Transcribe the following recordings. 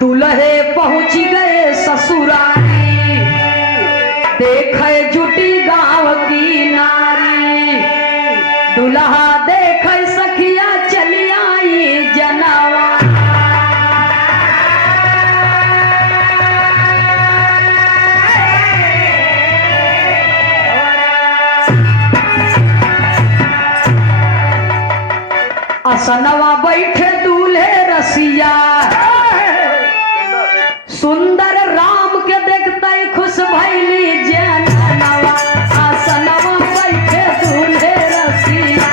दुल्हे पहुंच गए ससुरारी, देखे जुटी गांव की नारी। दुल्हा देखे सखिया चली आई जनवा। असनवा बैठे दूल्हे रसिया, सुंदर राम के देखते खुश भैली जनवा। आसनवा बैठे दूल्हे रसिया,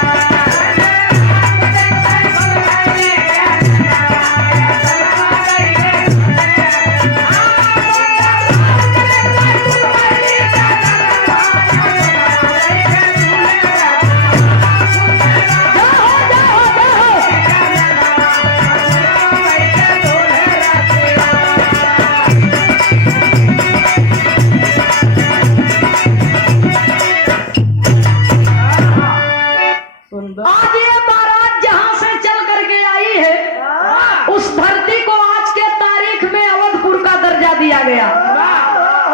आज ये बारात जहां से चल करके आई है, उस धरती को आज के तारीख में अवधपुर का दर्जा दिया गया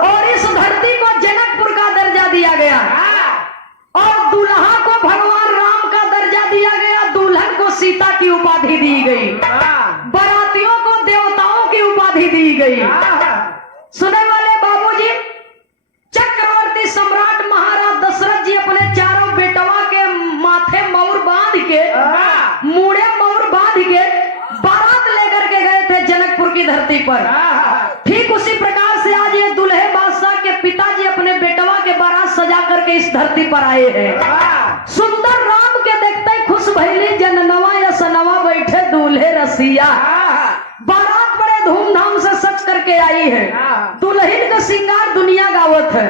और इस धरती को जनकपुर का दर्जा दिया गया और दूल्हा को भगवान राम का दर्जा दिया गया, दुल्हन को सीता की उपाधि दी गई, बारातियों को देवताओं की उपाधि दी गई। सुने वाले बाबूजी, चक्रवर्ती सम्राट महाराज दशरथ जी अपने चारों बेटवा के माथे मौर बांध के, मुड़े मौर बांध के बारात लेकर के गए थे जनकपुर की धरती पर। ठीक उसी प्रकार से आज ये दुल्हे बादशाह के पिताजी अपने बेटवा के बारात सजा करके इस धरती पर आए हैं। सुंदर राम के देखते खुश भैली जननवा या सनवा बैठे दूल्हे रसिया। बारात बड़े धूमधाम से सज करके आई है, दुल्हन का श्रृंगार दुनिया गावत है,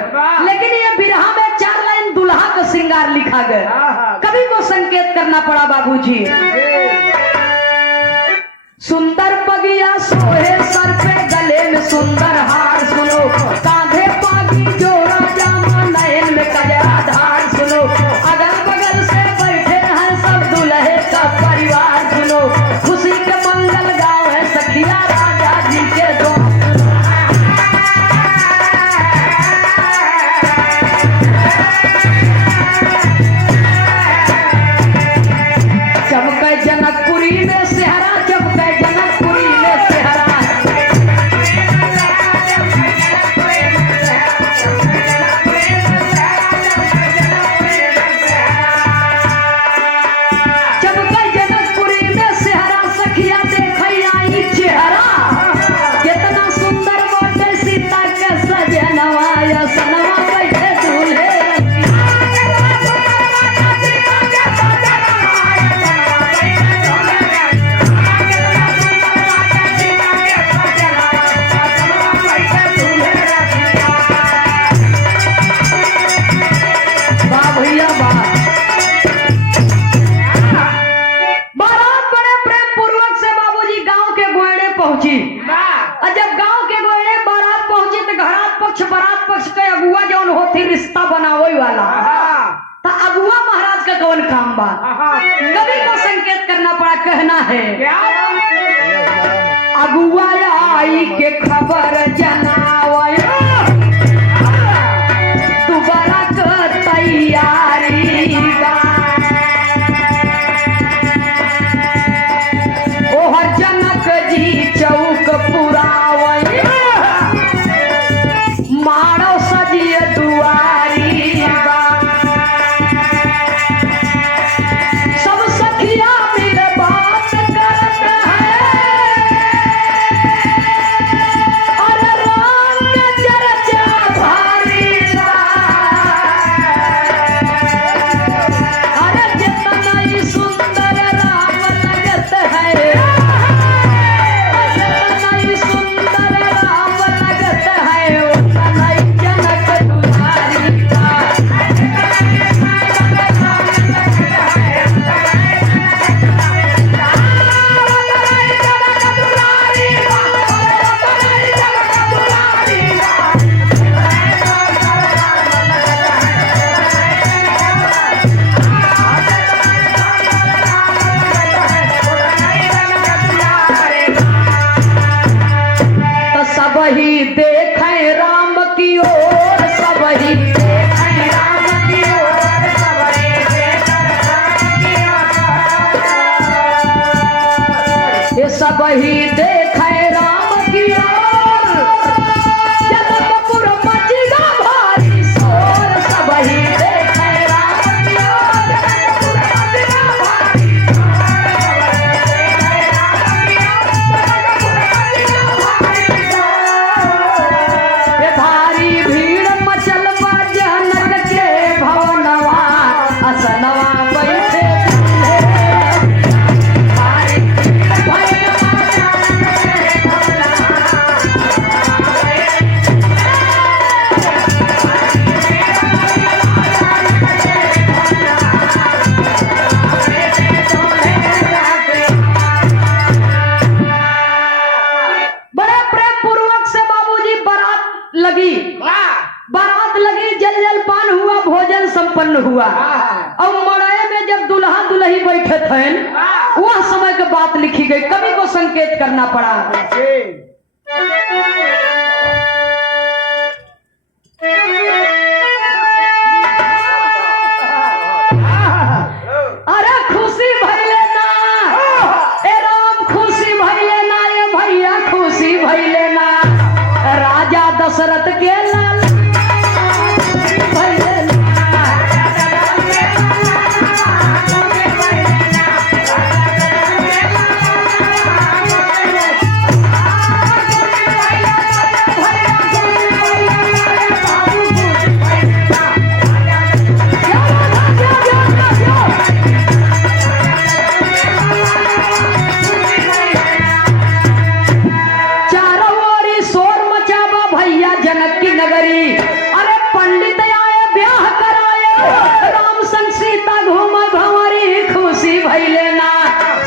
लेकिन ये बिरहा में 4 लाइन दुल्हा का श्रृंगार लिखा गया। कवि को संकेत करना पड़ा बाबूजी। सुंदर पगिया सोहे सर पे, गले में सुंदर हार सुनो, कांधे पागी जोड़ा जामा, नयन में कजरा धार सुनो, अगल बगल से बैठे हैं सब दुल्हे का परिवार सुनो, खुशी के मंगल गाँव है सखिया राजा जी के दो। चमके जनकपुरी में सेहरा, चमके जनकपुरी में सेहरा, चमके जनकपुरी में सेहरा, सखिया देखई आई चेहरा, कितना सुंदर बाटे सीता के सजनवा, या सनवा बैठे दूल्हे पहुंची। और जब गांव के गोयड़े बारात पहुंची तो घरात पक्ष बारात पक्ष के अगुआ जौन होती रिश्ता बनावे वाला, तो अगुआ महाराज का कौन काम बा? कवि को संकेत करना पड़ा, कहना है अगुआ आई के खबर जनावे, दोबारा कर तैयारी बा, ओहर जनक जी चौक पुरावे, मारो सजिए दुआरी बा, सब सखिया मिल बात करत है, अरे राम के चर्चा भारी बा, अरे जितना ही सुंदर राम लगत है, ये सब ही देखे राम की ओर, जनकपुर मचेगा भारी शोर। सब ही देखे राम की ओर, ये भारी भीड़ मचल बा जनक के भवनवा, असनवा बैठे संपन्न हुआ। अब मड़ाए में जब दुल्हा दुल्ही बैठे थे वह समय की बात लिखी गई, कवि को संकेत करना पड़ा। अरे खुशी भइले ना ए राम, खुशी भइले ना ये भैया, खुशी भइले ना राजा दशरथ के लाल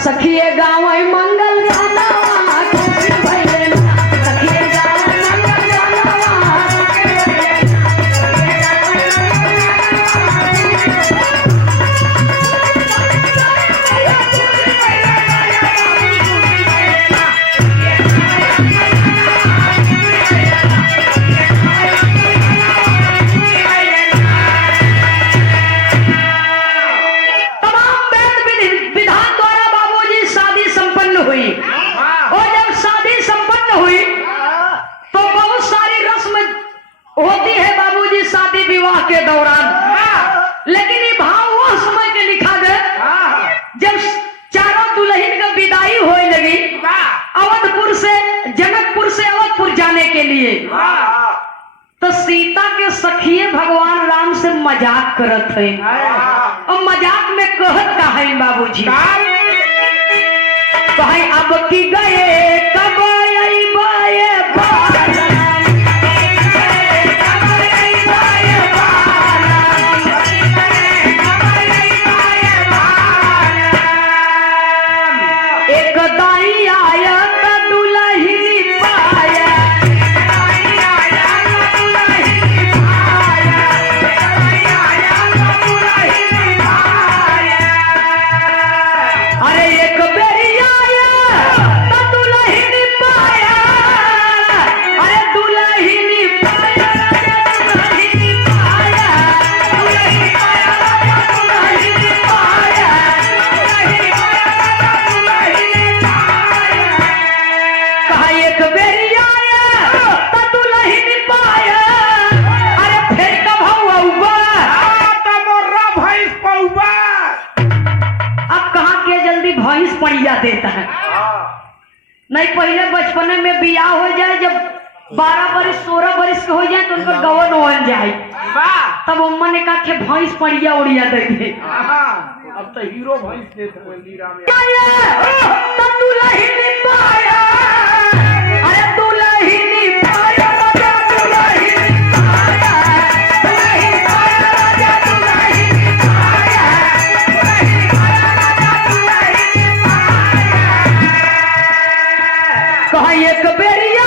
सखिए गाँव मंगल गाना, खुशी भइले ना सखिए गाँव मंगल गाना। होती है बाबूजी शादी विवाह के दौरान, लेकिन ये भाव वो समय के लिखा गया जब चारों दुल्हन का विदाई होने लगी अवधपुर से, जनकपुर से अवधपुर जाने के लिए। तो सीता के सखिए भगवान राम से मजाक करत है, और मजाक में कहत का है बाबूजी, कहे अब की गए कब पड़िया देता है। नहीं पहले बचपने में बियाह हो जाए, जब 12 बरिस 16 बरिस के हो जाए तो उनको गवन हो जाए, तब अम्मा ने कहा कि भैंस पड़िया उड़िया देंगे। अब तो हीरो भैंस देते हैं लीरा में। एक बेरिया